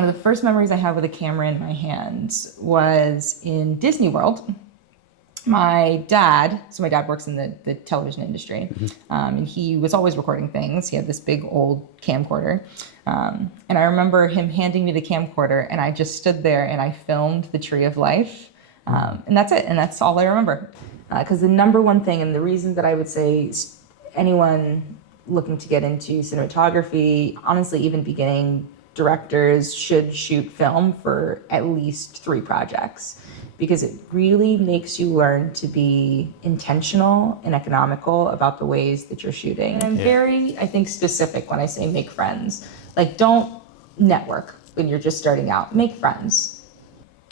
one of the first memories I have with a camera in my hands was in Disney World. My dad works in the television industry, and he was always recording things. He had this big old camcorder, and I remember him handing me the camcorder, and I just stood there and I filmed the Tree of Life, and that's it, and that's all I remember. Because the number one thing, and the reason that I would say anyone looking to get into cinematography, honestly, even beginning directors should shoot film for at least 3 projects. Because it really makes you learn to be intentional and economical about the ways that you're shooting. And I'm very, I think, specific when I say make friends. Like, don't network when you're just starting out. Make friends.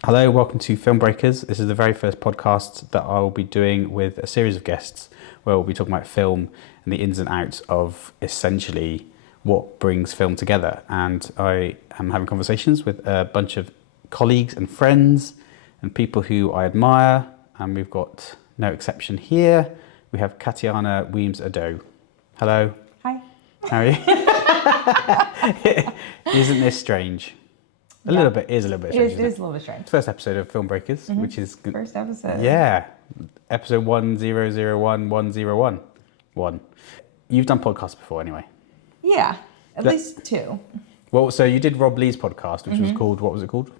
Hello, welcome to Filmbreakers. This is the very first podcast that I will be doing with a series of guests where we'll be talking about film and the ins and outs of essentially what brings film together. And I am having conversations with a bunch of colleagues and friends and people who I admire, and we've got no exception here. We have Katiana Weems-Ado. Hello. Hi. How are you? Isn't this strange? A little bit. It is a little bit strange. It is a little bit strange. First episode of Filmbreakers, which is first episode. Yeah, episode 1001 101. You've done podcasts before, anyway. Yeah, at least 2. Well, so you did Rob Lee's podcast, which was called. What was it called?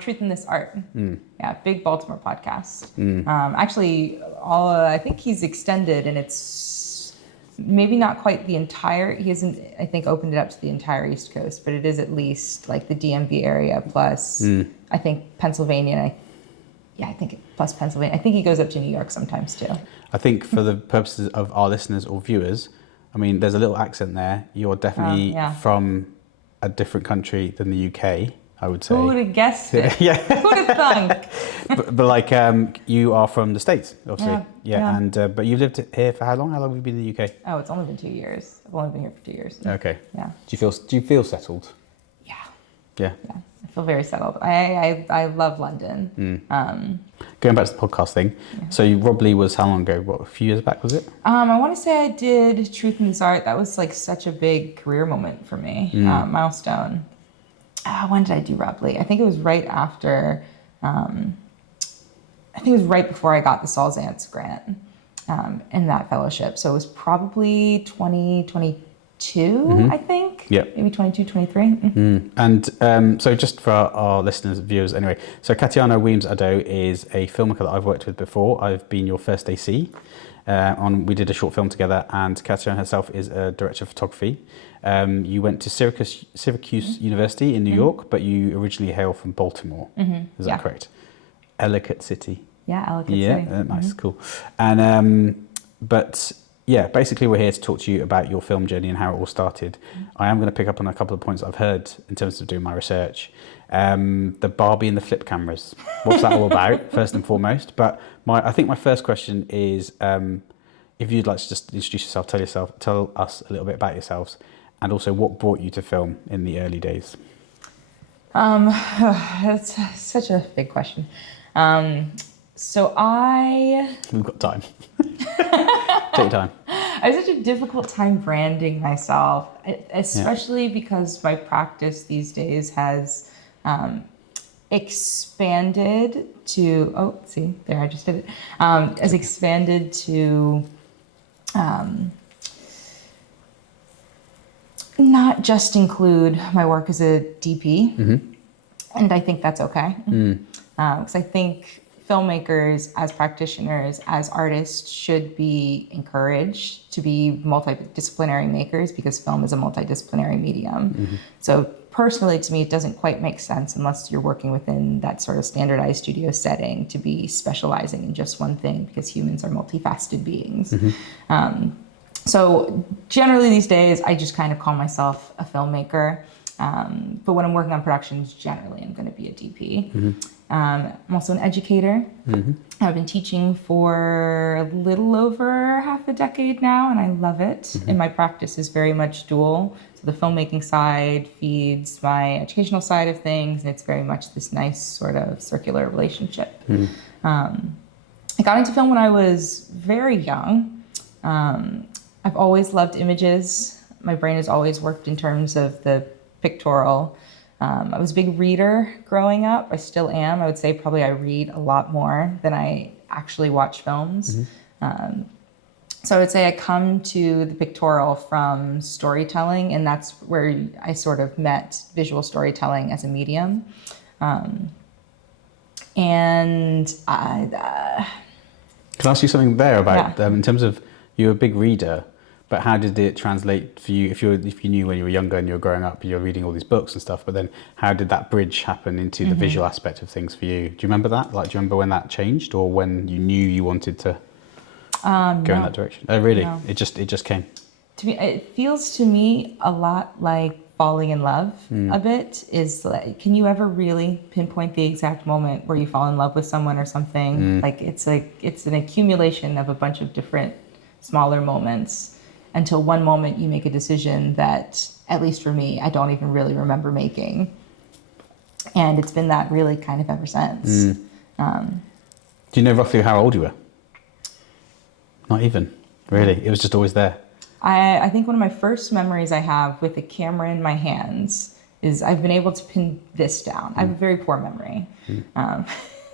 Truth in This Art. Yeah, big Baltimore podcast. Actually, I think he's extended, and it's maybe not quite the entire. He hasn't, I think, opened it up to the entire East Coast, but it is at least like the DMV area plus I think Pennsylvania. I think plus Pennsylvania. I think he goes up to New York sometimes too. I think for the purposes of our listeners or viewers, I mean, there's a little accent there. You're definitely from a different country than the UK. I would say. Who would have guessed it? Yeah. Who would have thunk? but like you are from the States, obviously. Yeah. And but you've lived here for how long? How long have you been in the UK? Oh, it's only been 2 years. I've only been here for 2 years. Okay. Yeah. Do you feel settled? Yeah. Yeah. Yeah. I feel very settled. I love London. Going back to the podcast thing. Yeah. So Rob Lee was how long ago? What, a few years back was it? I want to say I did Truth in This Art. That was like such a big career moment for me. Milestone. When did I do Rob Lee? I think it was right after, I think it was right before I got the Saul Zaentz grant in that fellowship. So it was probably 2022, I think. Yeah. Maybe 22, 23. And so just for our listeners, viewers anyway, so Katiana Weems-Ado is a filmmaker that I've worked with before. I've been your first AC. We did a short film together, and Katiana herself is a director of photography. You went to Syracuse University in New York, but you originally hail from Baltimore. Is that correct? Ellicott City. Yeah, Ellicott City. Yeah, nice, cool. And but yeah, basically we're here to talk to you about your film journey and how it all started. I am going to pick up on a couple of points I've heard in terms of doing my research. The Barbie and the flip cameras. What's that all about, first and foremost? But I think my first question is, if you'd like to just introduce yourself, tell us a little bit about yourselves, and also what brought you to film in the early days. That's such a big question. We've got time. Take your time. I have such a difficult time branding myself, especially because my practice these days has expanded to, I just did it, has expanded to not just include my work as a DP, and I think that's okay, because I think filmmakers, as practitioners, as artists, should be encouraged to be multidisciplinary makers because film is a multidisciplinary medium. So personally, to me, it doesn't quite make sense unless you're working within that sort of standardized studio setting to be specializing in just one thing because humans are multifaceted beings. So generally these days, I just kind of call myself a filmmaker. But when I'm working on productions, generally I'm going to be a DP. I'm also an educator. I've been teaching for a little over half a decade now, and I love it. And my practice is very much dual. So the filmmaking side feeds my educational side of things, and it's very much this nice sort of circular relationship. I got into film when I was very young. I've always loved images. My brain has always worked in terms of the pictorial. I was a big reader growing up. I still am. I would say probably I read a lot more than I actually watch films. So I would say I come to the pictorial from storytelling, and that's where I sort of met visual storytelling as a medium. And I... Can I ask you something there about, in terms of, you're a big reader, but how did it translate for you? If you knew when you were younger and you were growing up, you were reading all these books and stuff, but then how did that bridge happen into the visual aspect of things for you? Do you remember that? Like, do you remember when that changed, or when you knew you wanted to go in that direction? Oh, really? No. It just came. To me, it feels to me a lot like falling in love. A bit is like, can you ever really pinpoint the exact moment where you fall in love with someone or something? Like it's an accumulation of a bunch of different smaller moments until one moment you make a decision that, at least for me, I don't even really remember making. And it's been that really kind of ever since. Do you know roughly how old you were? Not even, really. It was just always there. I think one of my first memories I have with a camera in my hands is I've been able to pin this down. I have a very poor memory.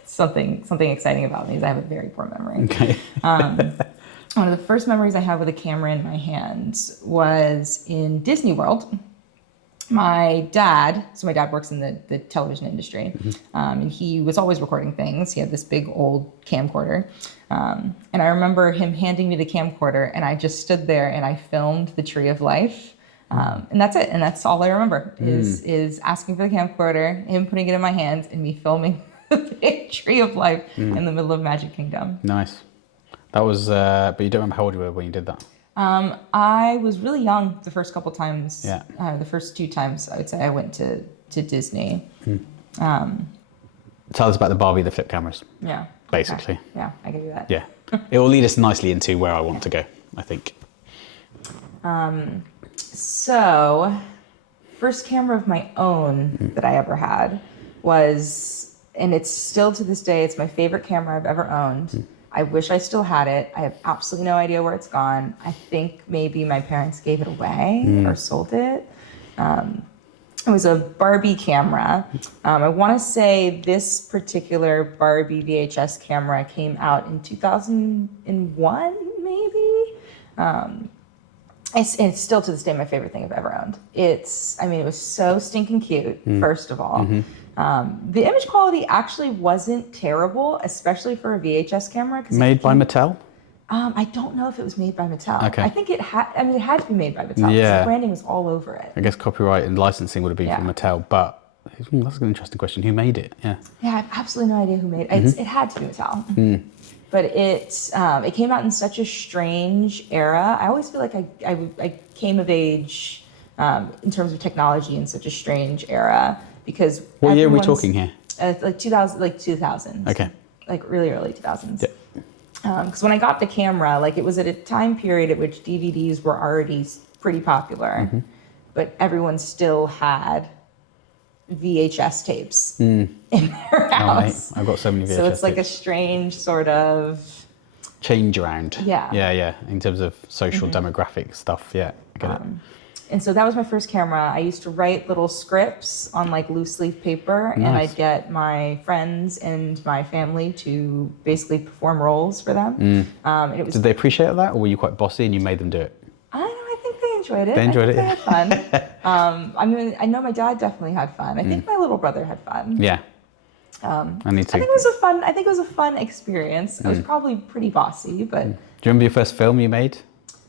Something exciting about me is I have a very poor memory. Okay. One of the first memories I have with a camera in my hands was in Disney World. My dad works in the television industry, and he was always recording things. He had this big old camcorder. And I remember him handing me the camcorder, and I just stood there and I filmed the Tree of Life. And that's it. And that's all I remember is asking for the camcorder, him putting it in my hands, and me filming the big Tree of Life in the middle of Magic Kingdom. Nice. That was, but you don't remember how old you were when you did that? I was really young the first couple times. Yeah. The first 2 times, I would say, I went to Disney. Tell us about the Barbie, the flip cameras. Yeah. Basically. Okay. Yeah, I can do that. Yeah. It will lead us nicely into where I want to go, I think. So, first camera of my own that I ever had was, and it's still to this day, it's my favorite camera I've ever owned. I wish I still had it. I have absolutely no idea where it's gone. I think maybe my parents gave it away or sold it. It was a Barbie camera. I want to say this particular Barbie VHS camera came out in 2001, maybe. It's still to this day my favorite thing I've ever owned. It was so stinking cute, first of all. The image quality actually wasn't terrible, especially for a VHS camera. Made by Mattel? I don't know if it was made by Mattel. Okay. I think it had to be made by Mattel. Yeah. The branding was all over it. I guess copyright and licensing would have been from Mattel, but that's an interesting question. Who made it? Yeah. Yeah, I have absolutely no idea who made it. It had to be Mattel. But it came out in such a strange era. I always feel like I came of age in terms of technology in such a strange era. Because what year are we talking here? Like 2000s. Okay. Like really early 2000s. Yeah. Because when I got the camera, like it was at a time period at which DVDs were already pretty popular, but everyone still had VHS tapes in their house. I've got so many VHS So it's like tapes. a strange sort of change around. Yeah. Yeah. In terms of social demographic stuff. Yeah. I get it. And so that was my first camera. I used to write little scripts on like loose leaf paper, and I'd get my friends and my family to basically perform roles for them. And it was. Did they appreciate that, or were you quite bossy and you made them do it? I don't know. I think they enjoyed it. They enjoyed it. They had fun. I know my dad definitely had fun. I think my little brother had fun. Yeah. I think it was a fun experience. I was probably pretty bossy, but. Do you remember your first film you made?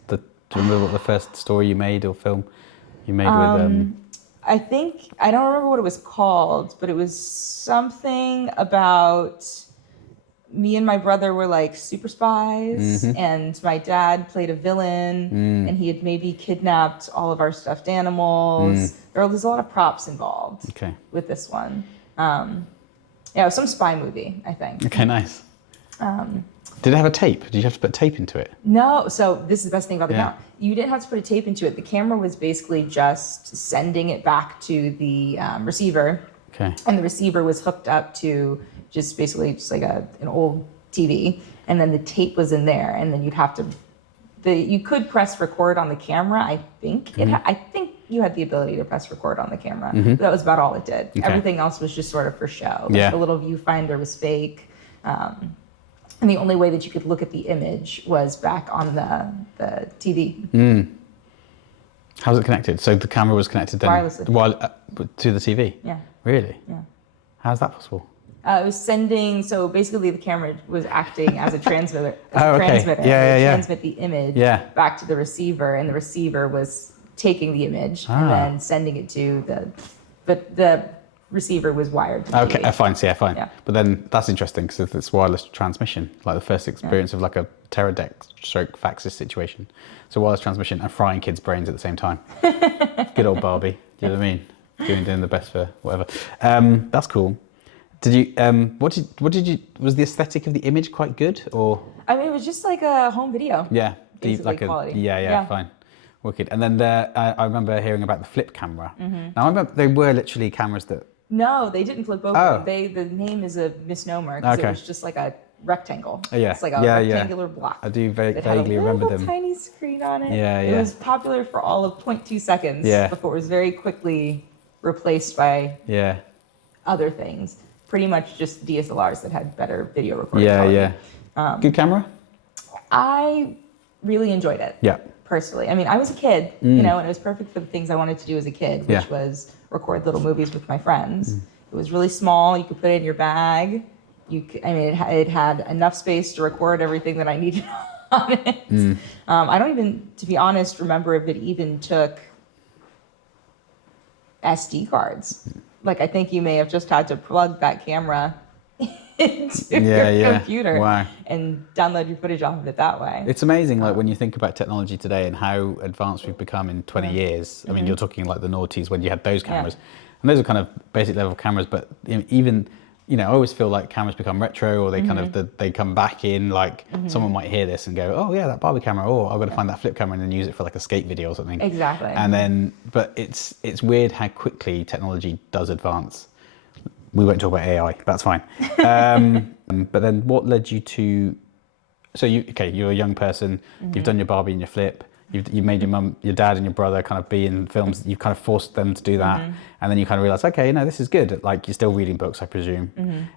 Do you remember what the first story you made or film you made with? I don't remember what it was called, but it was something about me and my brother were like super spies, and my dad played a villain, and he had maybe kidnapped all of our stuffed animals. There's a lot of props involved with this one. It was some spy movie, I think. Okay, nice. Did it have a tape? Did you have to put tape into it? No. So this is the best thing about the camera. You didn't have to put a tape into it. The camera was basically just sending it back to the receiver. Okay. And the receiver was hooked up to just like an old TV. And then the tape was in there. And then you'd have to, you could press record on the camera, I think. I think you had the ability to press record on the camera. But that was about all it did. Okay. Everything else was just sort of for show. Yeah. The little viewfinder was fake. And the only way that you could look at the image was back on the TV. How's it connected? So the camera was connected then Wirelessly. To the TV? Yeah. Really? Yeah. How's that possible? It was sending, so basically the camera was acting as a transmitter. Okay. Yeah. Transmit the image back to the receiver, and the receiver was taking the image and then sending it to the receiver was wired to the Okay, TV. fine. So fine. Yeah. But then that's interesting because it's wireless transmission, like the first experience of like a Teradek stroke faxes situation. So wireless transmission and frying kids' brains at the same time. Good old Barbie. Do you know what I mean? Doing the best for whatever. That's cool. Did you? What did you? Was the aesthetic of the image quite good, or? I mean, it was just like a home video. Yeah, Basically quality. Yeah, fine, wicked. And then I remember hearing about the flip camera. Now I remember they were literally cameras that. No, they didn't flip open. Oh. The name is a misnomer because it was just like a rectangle. Yeah. It's like a rectangular block. I do That had vaguely a remember little them. tiny screen on it. Yeah. It was popular for all of 0.2 seconds before it was very quickly replaced by other things. Pretty much just DSLRs that had better video recording quality. Good camera? I really enjoyed it. Yeah. Personally. I mean, I was a kid, you know, and it was perfect for the things I wanted to do as a kid, which was record little movies with my friends. It was really small. You could put it in your bag. It had enough space to record everything that I needed on it. I don't even, to be honest, remember if it even took SD cards. Like, I think you may have just had to plug that camera into your computer and download your footage off of it that way. It's amazing, like when you think about technology today and how advanced we've become in 20 years. I mean, you're talking like the noughties when you had those cameras, and those are kind of basic level cameras. But even, you know, I always feel like cameras become retro, or they kind of they come back in. Like someone might hear this and go, "Oh yeah, that Barbie camera. Oh, I've got to find that flip camera and then use it for like a skate video or something." Exactly. And then, but it's weird how quickly technology does advance. We won't talk about AI. That's fine. But then, what led you to? So you're a young person. You've done your Barbie and your flip. You've made your mum, your dad, and your brother kind of be in films. You've kind of forced them to do that, and then you kind of realize, okay, no, this is good. Like, you're still reading books, I presume.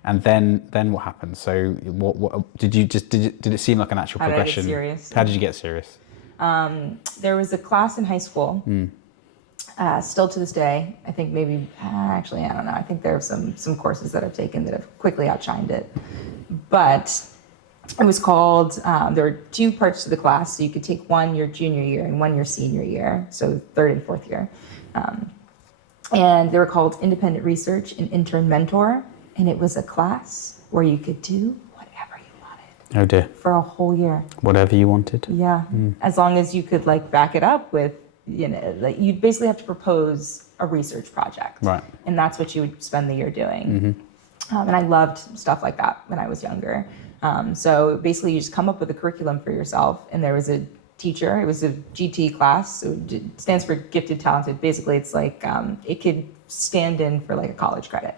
And then what happened? So what did it seem like an actual progression? How did I get serious? How did you get serious? There was a class in high school. Still to this day, I think maybe, actually, I don't know. I think there are some courses that I've taken that have quickly outshined it. But it was called, there were two parts to the class. So you could take one your junior year and one your senior year. So third and fourth year. And they were called Independent Research and Intern Mentor. And it was a class where you could do whatever you wanted. Oh dear. For a whole year. Whatever you wanted. Yeah. As long as you could like back it up with, you know, like you basically have to propose a research project. Right. And that's what you would spend the year doing. And I loved stuff like that when I was younger. So basically you just come up with a curriculum for yourself, and there was a teacher. It was a GT class, so it stands for gifted, talented. Basically it's like, it could stand in for like a college credit.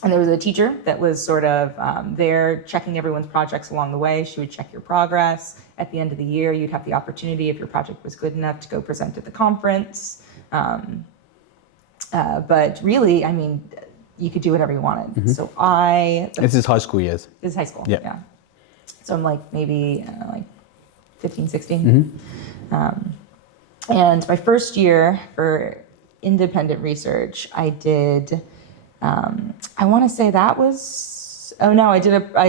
And there was a teacher that was sort of there checking everyone's projects along the way. She would check your progress. At the end of the year, you'd have the opportunity, if your project was good enough, to go present at the conference. But really, I mean, you could do whatever you wanted. So This is high school years. This is high school, Yep. yeah. So I'm like maybe like 15, 16. And my first year for independent research, I did, I want to say that was, oh no, I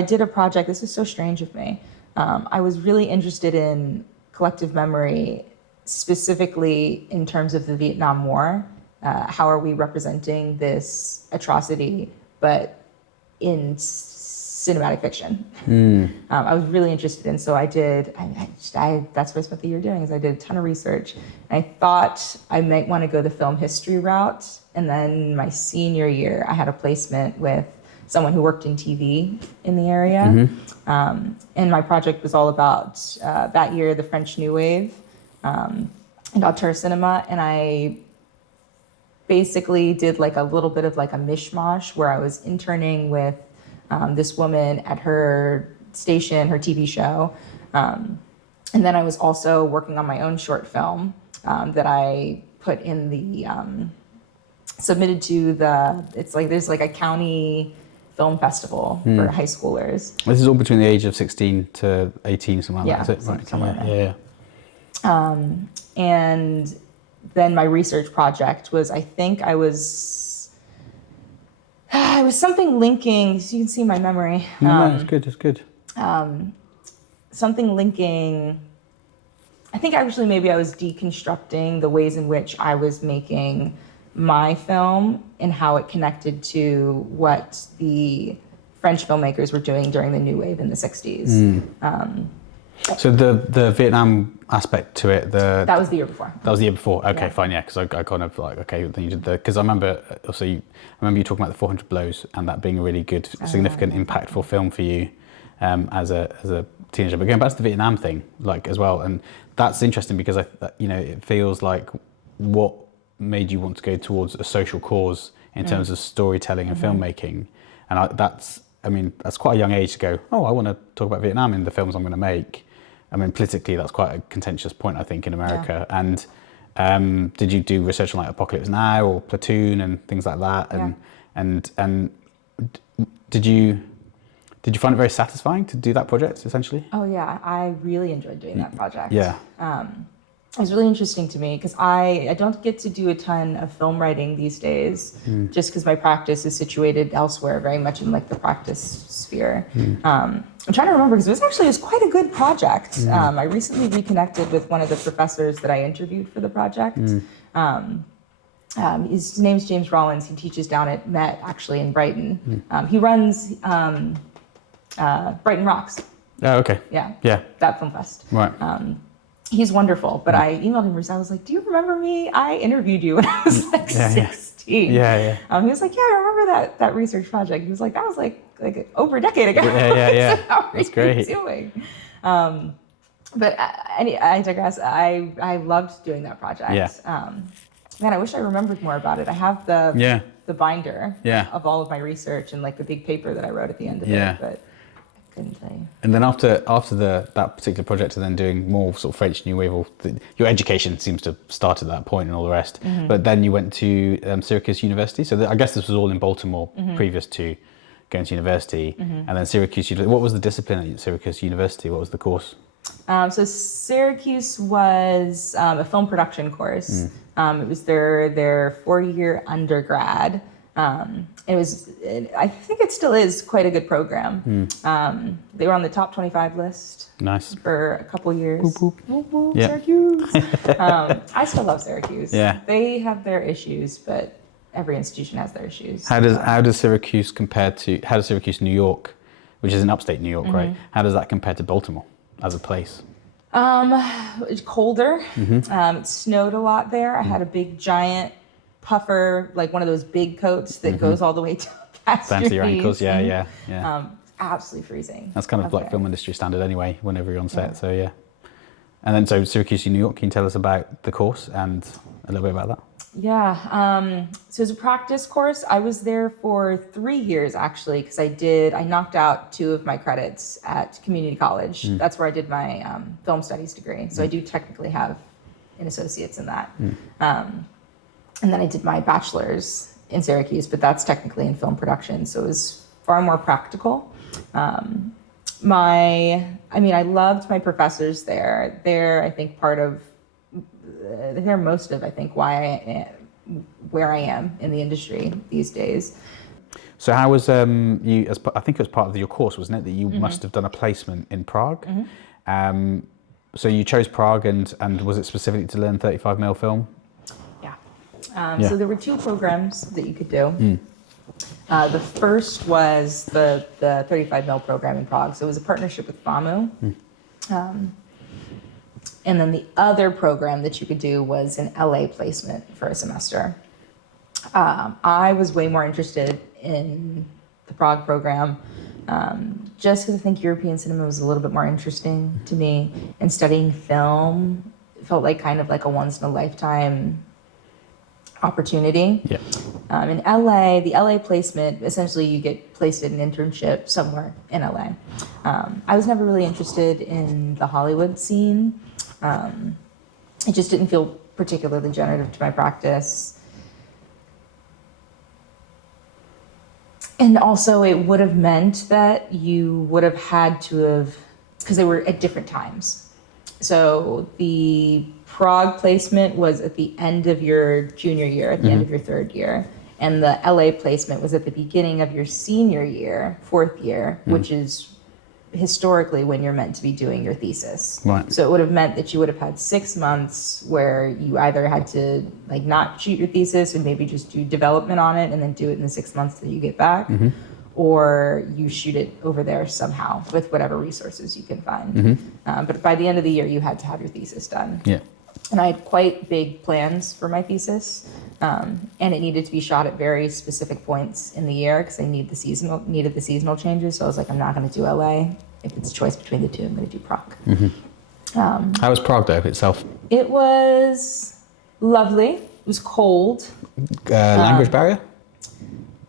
did a project. This is so strange of me. I was really interested in collective memory, specifically in terms of the Vietnam War. How are we representing this atrocity, but in cinematic fiction? I was really interested in, so I did, that's what I spent the year doing, is I did a ton of research. And I thought I might want to go the film history route. And then my senior year, I had a placement with someone who worked in TV in the area. And my project was all about, that year, the French New Wave and auteur cinema. And I basically did like a little bit of like a mishmash where I was interning with this woman at her station, her TV show. And then I was also working on my own short film. that I put in the submitted to the. It's like there's like a county film festival for high schoolers. This is all between the age of 16 to 18, something like that, is it? Right. Somewhere in Yeah. And then my research project was, I think I was something linking, so you can see my memory. No, it's good, it's good. Something linking, I think actually maybe I was deconstructing the ways in which I was making my film and how it connected to what the French filmmakers were doing during the new wave in the 60s. So the Vietnam aspect to it, that was the year before. That was the year before. Okay, Yeah. fine, yeah. Because I kind of like, okay, then you did because I remember also I remember you talking about the 400 Blows and that being a really good, significant, impactful film for you as a teenager. But going back to the Vietnam thing, like as well, and that's interesting because it feels like what made you want to go towards a social cause in terms of storytelling and filmmaking, and that's quite a young age to go, oh, I want to talk about Vietnam in the films I'm going to make. I mean, politically, that's quite a contentious point, I think, in America. Yeah. And did you do research on like Apocalypse Now or Platoon and things like that? And did you find it very satisfying to do that project, essentially? Oh yeah, I really enjoyed doing that project. Yeah. It was really interesting to me because I don't get to do a ton of film writing these days, just because my practice is situated elsewhere, very much in like the practice sphere. I'm trying to remember because it was quite a good project. I recently reconnected with one of the professors that I interviewed for the project. His name's James Rollins. He teaches down at Met, actually, in Brighton. He runs Brighton Rocks. Oh, okay. Yeah. That film fest. Right. He's wonderful, but I emailed him recently. I was like, "Do you remember me? I interviewed you when I was like 16." Yeah. He was like, "Yeah, I remember that research project." He was like, "That was like over a decade ago." Yeah. So how That's are great. you doing? But I digress. I loved doing that project. Yeah. Man, I wish I remembered more about it. I have the binder of all of my research and like the big paper that I wrote at the end of it, but I couldn't tell you. And then after that particular project and then doing more sort of French New Wave, your education seems to start at that point and all the rest. But then you went to Syracuse University. So I guess this was all in Baltimore previous to going to university. And then Syracuse, what was the discipline at Syracuse University? What was the course? So Syracuse was a film production course. It was their 4-year undergrad. It was, I think it still is quite a good program. They were on the top 25 list. Nice. For a couple years. Boop, boop. Boop, boop, Yeah. Syracuse. I still love Syracuse. Yeah. They have their issues, but every institution has their issues. How does Syracuse compare to New York, which is in upstate New York, right? How does that compare to Baltimore as a place? It's colder. It snowed a lot there. I had a big giant puffer, like one of those big coats that goes all the way past Down to your ankles, knees. yeah. Absolutely freezing. That's kind of like film industry standard anyway, whenever you're on set, so yeah. And then, so Syracuse, New York, can you tell us about the course and a little bit about that? Yeah, so as a practice course, I was there for 3 years actually, because I knocked out 2 of my credits at community college. That's where I did my film studies degree. So I do technically have an associate's in that. And then I did my bachelor's in Syracuse, but that's technically in film production. So it was far more practical. I loved my professors there. They're most of, I think, where I am in the industry these days. So how was you? I think it was part of your course, wasn't it, that you must have done a placement in Prague? So you chose Prague, and was it specifically to learn 35mm film? So there were 2 programs that you could do. The first was the 35mm program in Prague. So it was a partnership with FAMU. And then the other program that you could do was an LA placement for a semester. I was way more interested in the Prague program just because I think European cinema was a little bit more interesting to me. And studying film felt like kind of like a once-in-a-lifetime opportunity. In LA, the LA placement, essentially you get placed in an internship somewhere in LA. I was never really interested in the Hollywood scene. It just didn't feel particularly generative to my practice. And also it would have meant that you would have had to have, because they were at different times. So the Prague placement was at the end of your junior year, at the end of your third year. And the LA placement was at the beginning of your senior year, fourth year, which is historically when you're meant to be doing your thesis. Right. So it would have meant that you would have had 6 months where you either had to like not shoot your thesis and maybe just do development on it and then do it in the 6 months till you get back, or you shoot it over there somehow with whatever resources you can find. But by the end of the year, you had to have your thesis done. Yeah. And I had quite big plans for my thesis, and it needed to be shot at very specific points in the year because I needed the seasonal changes. So I was like, I'm not going to do LA. If it's a choice between the two, I'm going to do Prague. How was Prague though itself? It was lovely. It was cold. Language barrier?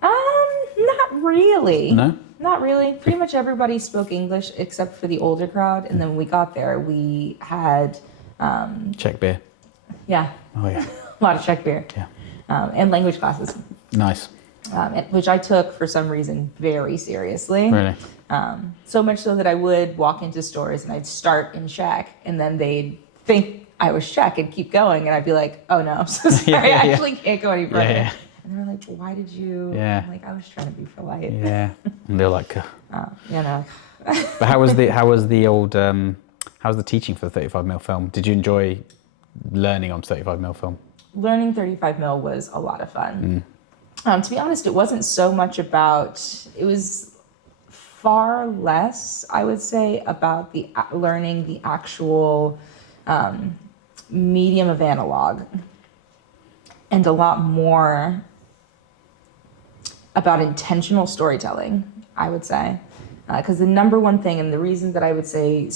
Not really. No? Not really. Pretty much everybody spoke English except for the older crowd. And then when we got there, we had Czech beer. yeah, Oh yeah. a lot of Czech beer. Yeah. And language classes, Nice. which I took for some reason very seriously. Really? So much so that I would walk into stores and I'd start in Czech, and then they'd think I was Czech and keep going, and I'd be like, "Oh no, I'm so sorry, Yeah, I yeah. actually can't go any further." Yeah. And they're like, "Why did you?" Yeah. I'm like, "I was trying to be polite." Yeah. And they're like, You know. but how was the teaching for the 35mm film? Did you enjoy learning on 35mm film? Learning 35mm was a lot of fun. To be honest, it wasn't so much about, it was far less, I would say, about learning the actual medium of analog, and a lot more about intentional storytelling, I would say. Because the number one thing, and the reason that I would say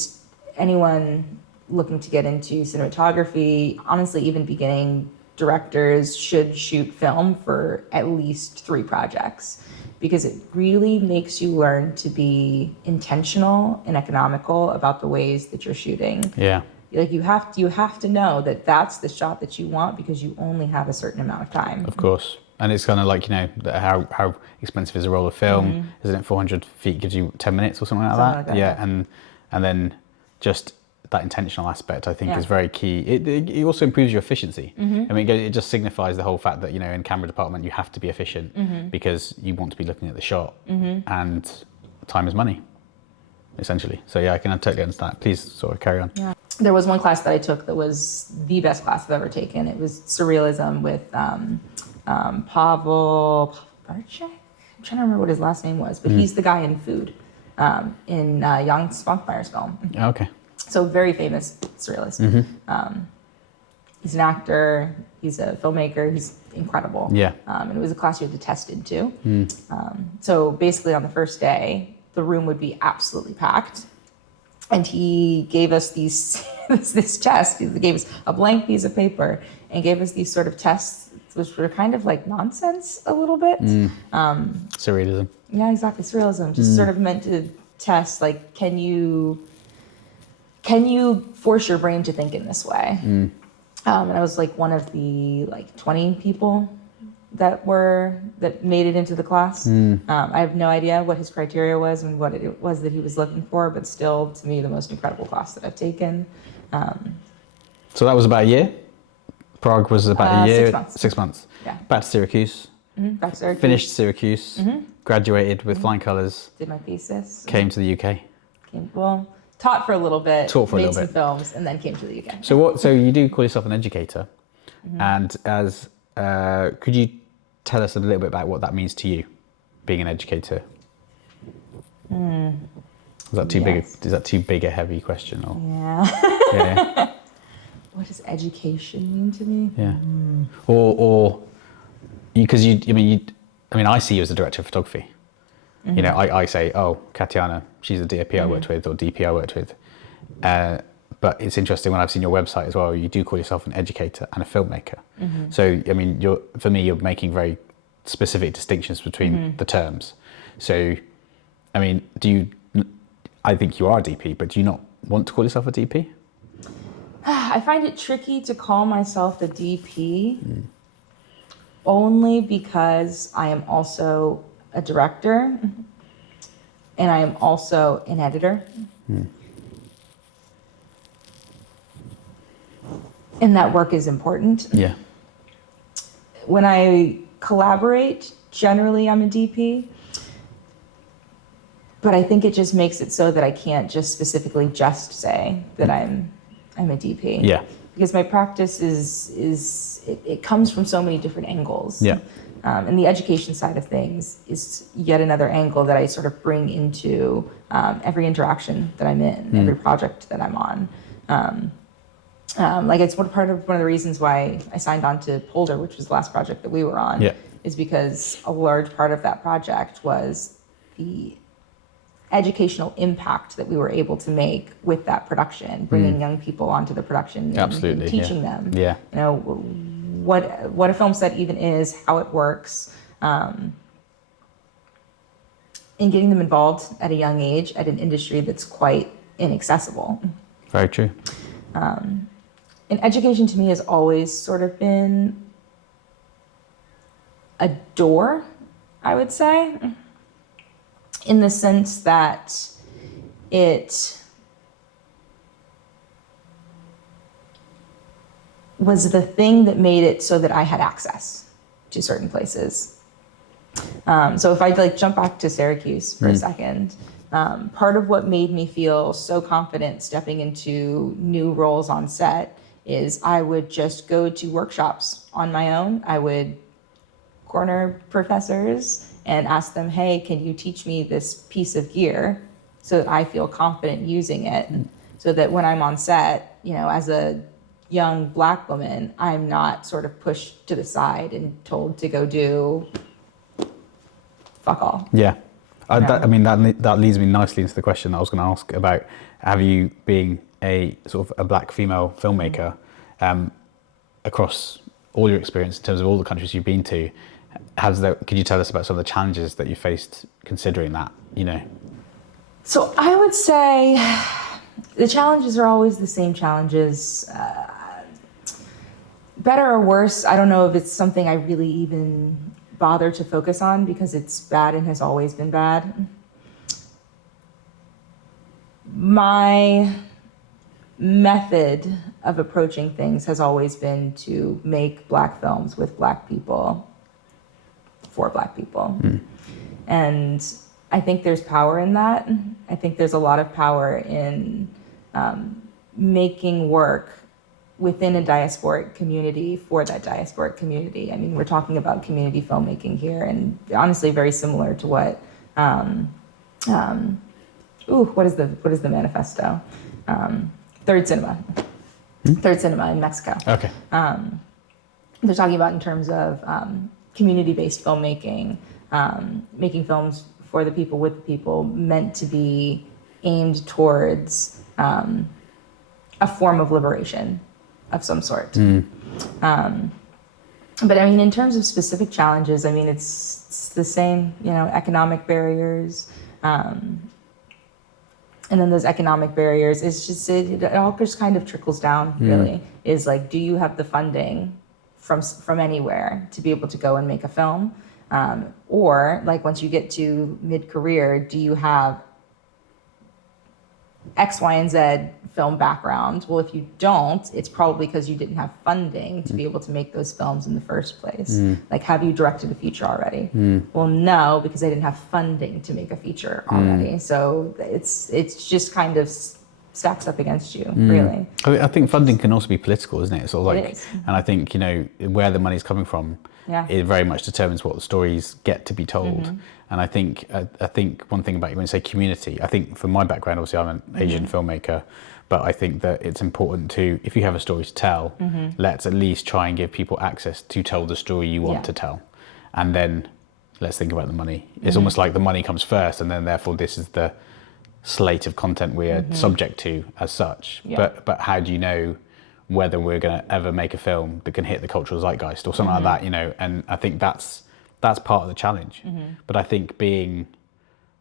anyone looking to get into cinematography, honestly, even beginning directors should shoot film for at least 3 projects, because it really makes you learn to be intentional and economical about the ways that you're shooting. Yeah. Like you have to know that that's the shot that you want because you only have a certain amount of time. Of course. And it's kind of like, how expensive is a roll of film? Isn't it 400 feet gives you 10 minutes or something like that? Yeah. And then just that intentional aspect, I think, is very key. It also improves your efficiency. I mean, it just signifies the whole fact that, in camera department, you have to be efficient because you want to be looking at the shot, and time is money, essentially. So yeah, I can totally understand that. Please sort of carry on. Yeah. There was one class that I took that was the best class I've ever taken. It was surrealism with Pavel Barchek. I'm trying to remember what his last name was, but he's the guy in Food, in Jan Spunkmeyer's film. Okay. So very famous surrealist. He's an actor. He's a filmmaker. He's incredible. Yeah. And it was a class you had to test into. So basically on the first day, the room would be absolutely packed. And he gave us this test. He gave us a blank piece of paper and gave us these sort of tests, which were kind of like nonsense a little bit. Surrealism. Yeah, exactly. Surrealism. Just sort of meant to test, like, can you force your brain to think in this way? And I was like one of the 20 people that made it into the class. I have no idea what his criteria was and what it was that he was looking for, but still, to me, the most incredible class that I've taken. So that was about a year? Prague was about a year? 6 months. 6 months. Yeah. Back to Syracuse. Back to Syracuse. Finished Syracuse. Graduated with flying colours. Did my thesis. Came to the UK. Taught for a little bit. Taught for a little made bit. some films, and then came to the UK. So you do call yourself an educator, and as could you tell us a little bit about what that means to you, being an educator? Is that too big? Is that too big a heavy question? Or? Yeah. What does education mean to me? Yeah. Or because I see you as a director of photography. I say, oh, Katiana, she's a DOP I worked with, or DP I worked with. But it's interesting when I've seen your website as well, you do call yourself an educator and a filmmaker. So, for me, you're making very specific distinctions between the terms. So, I think you are a DP, but do you not want to call yourself a DP? I find it tricky to call myself a DP only because I am also a director and I am also an editor. And that work is important. Yeah. When I collaborate, generally I'm a DP. But I think it just makes it so that I can't just specifically just say that I'm a DP. Yeah. Because my practice it comes from so many different angles. Yeah. And the education side of things is yet another angle that I sort of bring into every interaction that I'm in, every project that I'm on. Like it's one of the reasons why I signed on to Polder, which was the last project that we were on, is because a large part of that project was the educational impact that we were able to make with that production, bringing young people onto the production and teaching them, you know, what a film set even is, how it works, and getting them involved at a young age at an industry that's quite inaccessible. Very true. And education to me has always sort of been a door, I would say, in the sense that it was the thing that made it so that I had access to certain places. So if I jump back to Syracuse for a second, part of what made me feel so confident stepping into new roles on set is I would just go to workshops on my own. I would corner professors and ask them, hey, can you teach me this piece of gear so that I feel confident using it, so that when I'm on set, you know, as a young Black woman, I'm not sort of pushed to the side and told to go do fuck all. Yeah. That leads me nicely into the question that I was going to ask about, have you, being a sort of a Black female filmmaker, across all your experience in terms of all the countries you've been to, could you tell us about some of the challenges that you faced considering that, you know? So I would say the challenges are always the same challenges. Better or worse, I don't know if it's something I really even bother to focus on because it's bad and has always been bad. My method of approaching things has always been to make Black films with Black people for Black people. And I think there's power in that. I think there's a lot of power in making work within a diasporic community for that diasporic community. I mean, we're talking about community filmmaking here, and honestly very similar to what what is the manifesto? Third Cinema. Third Cinema in Mexico. Okay. They're talking about in terms of community-based filmmaking, making films for the people, with the people, meant to be aimed towards a form of liberation of some sort. But I mean, in terms of specific challenges, I mean, it's the same, you know, economic barriers. And then those economic barriers, it's just, it all just kind of trickles down, really, is like, do you have the funding from anywhere to be able to go and make a film? Or like once you get to mid-career, do you have X, Y, and Z film background? Well, if you don't, it's probably because you didn't have funding to be able to make those films in the first place. Like, have you directed a feature already? Well, no, because I didn't have funding to make a feature already. So it's just kind of stacks up against you, really. I think funding can also be political, isn't it? Sort of like, it is. And I think, you know, where the money's coming from, it very much determines what the stories get to be told. And I think one thing about you when you say community, I think from my background, obviously I'm an Asian filmmaker, but I think that it's important to, if you have a story to tell, let's at least try and give people access to tell the story you want to tell. And then let's think about the money. It's almost like the money comes first, and then therefore this is the slate of content we're subject to as such. But how do you know whether we're going to ever make a film that can hit the cultural zeitgeist or something like that, you know? And I think that's part of the challenge. But I think being,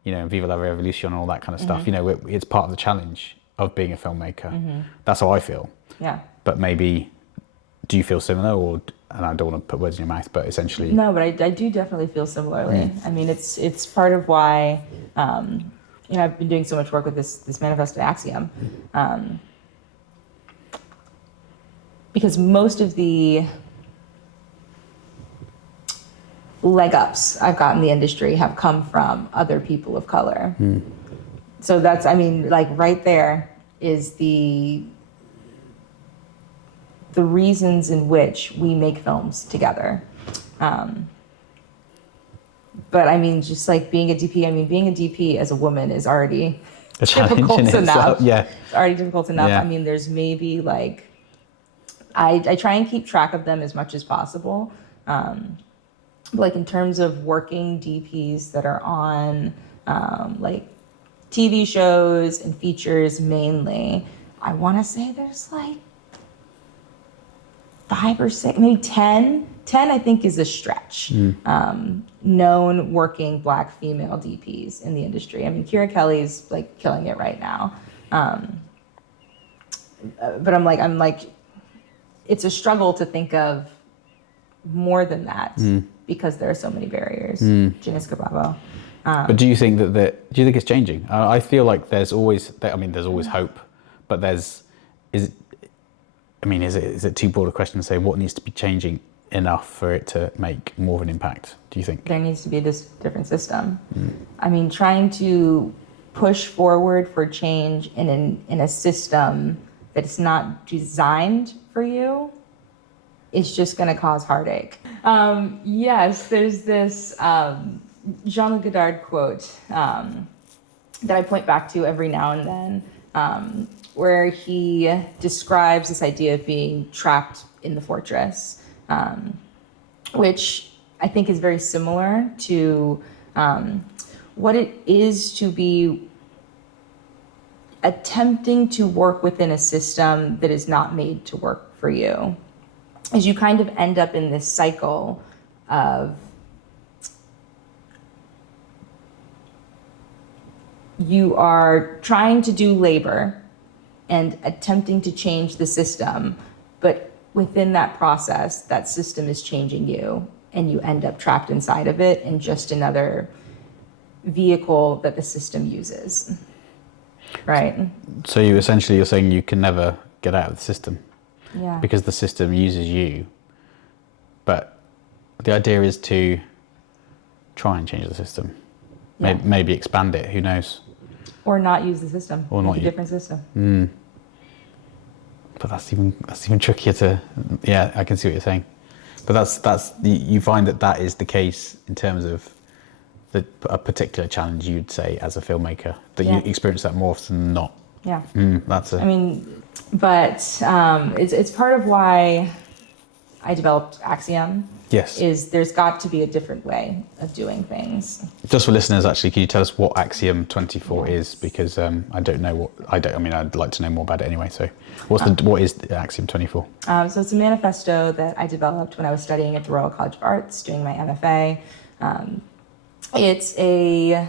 you know, Viva la Revolution and all that kind of stuff, you know, it's part of the challenge. of being a filmmaker. That's how I feel. Yeah. But maybe, do you feel similar, or, and I don't want to put words in your mouth, but essentially... No, but I do definitely feel similarly. I mean, it's part of why, you know, I've been doing so much work with this manifesto axiom. Because most of the leg ups I've got in the industry have come from other people of color. So that's, I mean, like right there is the reasons in which we make films together. But I mean, just like being a DP, I mean, being a DP as a woman is already difficult enough. Yeah. It's already difficult enough. Yeah. I mean, there's maybe like, I try and keep track of them as much as possible. Like in terms of working DPs that are on like TV shows and features mainly, I want to say there's like 5 or 6, maybe 10. 10 I think is a stretch. Known working Black female DPs in the industry. I mean, Kira Kelly's like killing it right now. But I'm like, it's a struggle to think of more than that because there are so many barriers. Janiska Bravo. But do you think do you think it's changing? I feel like there's always hope, but is it too broad a question to say what needs to be changing enough for it to make more of an impact, do you think? There needs to be this different system. I mean, trying to push forward for change in a system that's not designed for you, it's just going to cause heartache. Yes, there's this Jean-Luc Godard quote that I point back to every now and then, where he describes this idea of being trapped in the fortress, which I think is very similar to what it is to be attempting to work within a system that is not made to work for you. As you kind of end up in this cycle of you are trying to do labor and attempting to change the system, but within that process, that system is changing you, and you end up trapped inside of it and just another vehicle that the system uses, right? So you're saying you can never get out of the system. Yeah. Because the system uses you, but the idea is to try and change the system, maybe expand it. Who knows? Or not use the system. Or not a different system. But that's even trickier to. Yeah, I can see what you're saying. But you find that is the case in terms of a particular challenge. You'd say as a filmmaker that you experience that more often than not. Yeah. But it's part of why I developed Axiom. Yes. Is there's got to be a different way of doing things. Just for listeners, actually, can you tell us what Axiom 24 is? Because I don't know I'd like to know more about it anyway. So what is Axiom 24? So it's a manifesto that I developed when I was studying at the Royal College of Arts, doing my MFA. It's a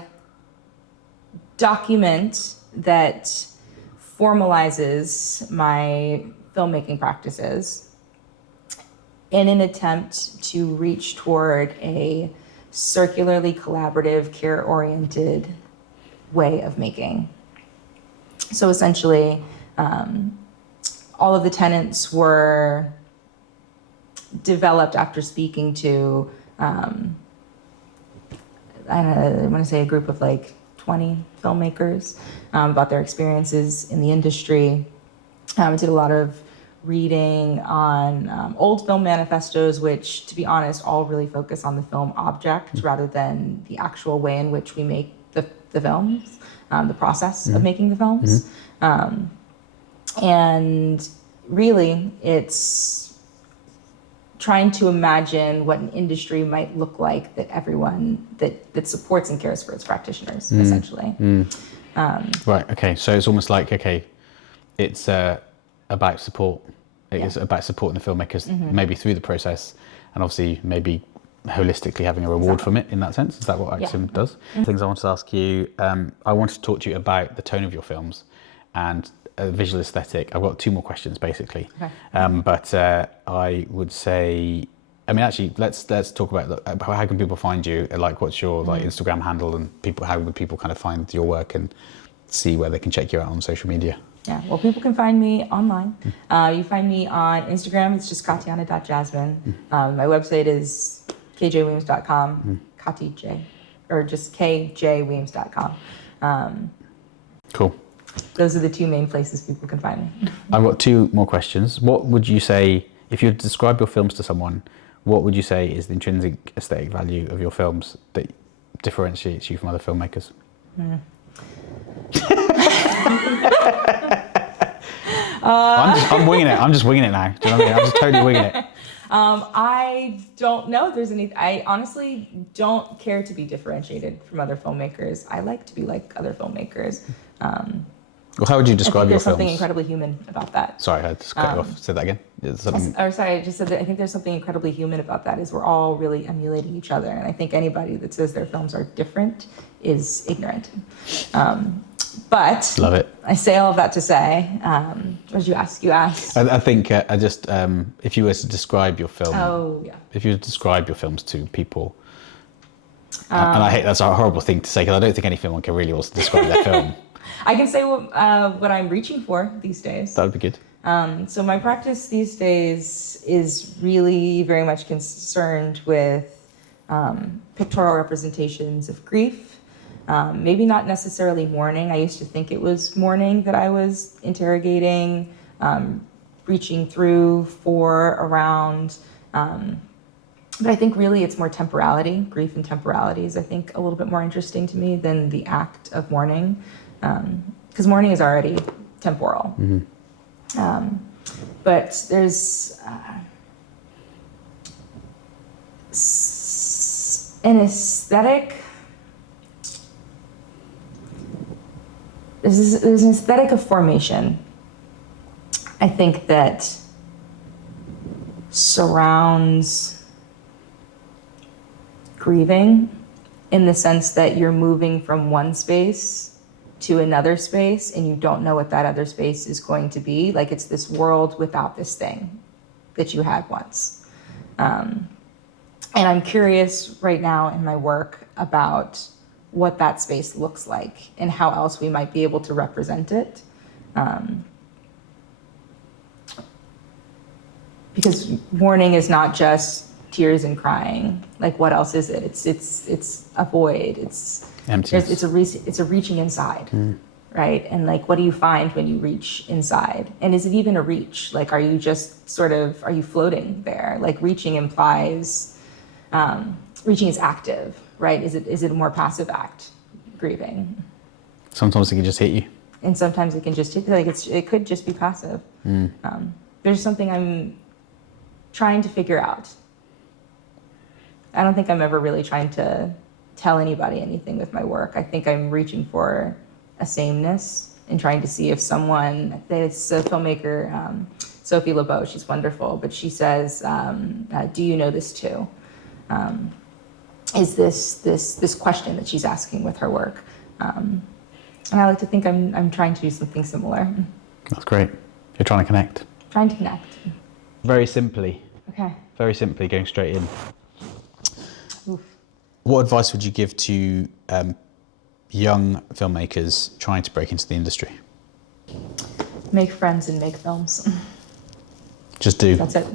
document that formalises my filmmaking practices in an attempt to reach toward a circularly collaborative, care-oriented way of making. So essentially, all of the tenets were developed after speaking to, I want to say a group of like 20 filmmakers about their experiences in the industry. I did a lot of reading on old film manifestos, which, to be honest, all really focus on the film object rather than the actual way in which we make the films, the process of making the films. And really, it's trying to imagine what an industry might look like that everyone that supports and cares for its practitioners, essentially. Right. Okay. So it's almost like it's about support. It's about supporting the filmmakers, maybe through the process, and obviously maybe holistically having a reward from it in that sense. Is that what Axiom does? Things I wanted to ask you. I wanted to talk to you about the tone of your films, and a visual aesthetic. I've got 2 more questions basically. Okay. But I would say, I mean, actually, let's talk about how can people find you? Like, what's your like Instagram handle, and how would people kind of find your work and see where they can check you out on social media? Yeah, well, people can find me online. You find me on Instagram. It's just Katiana.Jasmine. My website is kjweems.com, Kati J, or just kjweems.com. Cool. Those are the 2 main places people can find me. I've got 2 more questions. What would you say, if you describe your films to someone, what would you say is the intrinsic aesthetic value of your films that differentiates you from other filmmakers? I'm winging it. I'm just winging it now. Do you know what I mean? I'm just totally winging it. I don't know if there's any. I honestly don't care to be differentiated from other filmmakers. I like to be like other filmmakers. Well, how would you describe your there's films? something incredibly human about that. Sorry, I just cut you off. Say that again. I just said that I think there's something incredibly human about that. Is we're all really emulating each other, and I think anybody that says their films are different is ignorant. But love it. I say all of that to say, what did you ask? You asked. I think I just if you were to describe your film. Oh yeah. If you were to describe your films to people, and I hate that's a horrible thing to say because I don't think any filmmaker can really also describe their film. I can say what I'm reaching for these days. That would be good. So my practice these days is really very much concerned with pictorial representations of grief. Maybe not necessarily mourning. I used to think it was mourning that I was interrogating, reaching through for, around. But I think really it's more temporality. Grief and temporality is, I think, a little bit more interesting to me than the act of mourning. Because mourning is already temporal. But there's an aesthetic. There's an aesthetic of formation, I think, that surrounds grieving in the sense that you're moving from one space to another space and you don't know what that other space is going to be. Like it's this world without this thing that you had once. And I'm curious right now in my work about what that space looks like and how else we might be able to represent it. Because mourning is not just tears and crying. Like what else is it? It's a void. It's emptiness. It's a reaching inside, right? And like, what do you find when you reach inside? And is it even a reach? Like, are you just are you floating there? Like reaching implies, reaching is active, right? Is it a more passive act, grieving? Sometimes it can just hit you. And sometimes it can just hit, like it could just be passive. There's something I'm trying to figure out. I don't think I'm ever really trying to tell anybody anything with my work. I think I'm reaching for a sameness and trying to see if someone, it's a filmmaker, Sophie LeBeau, she's wonderful, but she says, do you know this too? Is this question that she's asking with her work. And I like to think I'm trying to do something similar. That's great. You're trying to connect. Trying to connect. Very simply. Okay. Very simply, going straight in. Oof. What advice would you give to young filmmakers trying to break into the industry? Make friends and make films. Just do. That's it.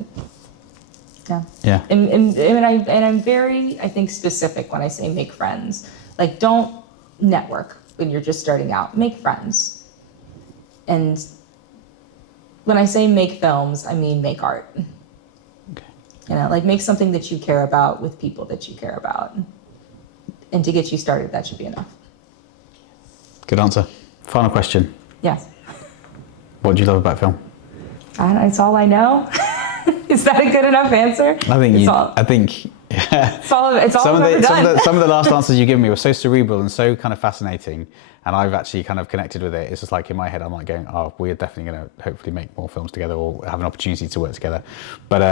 Yeah. Yeah. And I'm very, I think, specific when I say make friends. Like, don't network when you're just starting out. Make friends. And when I say make films, I mean make art. Okay. You know, like make something that you care about with people that you care about. And to get you started, that should be enough. Good answer. Final question. Yes. What do you love about film? It's all I know. Is that a good enough answer? I think it's all I've ever done. Some of the last answers you gave me were so cerebral and so kind of fascinating, and I've actually kind of connected with it. It's just like in my head, I'm like going, "Oh, we're definitely going to hopefully make more films together or have an opportunity to work together." But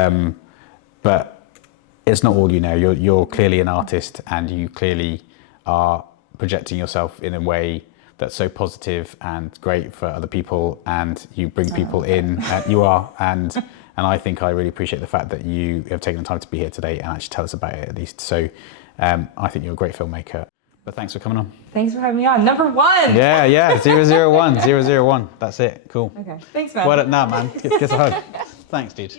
it's not all you know. You're clearly an artist, and you clearly are projecting yourself in a way that's so positive and great for other people, and you bring people in. You are, and I think I really appreciate the fact that you have taken the time to be here today and actually tell us about it at least. So I think you're a great filmmaker. But thanks for coming on. Thanks for having me on. Number 1. Yeah, 001, 001. That's it. Cool. Okay. Thanks, man. Well, now, man. Get a hug. Thanks, dude.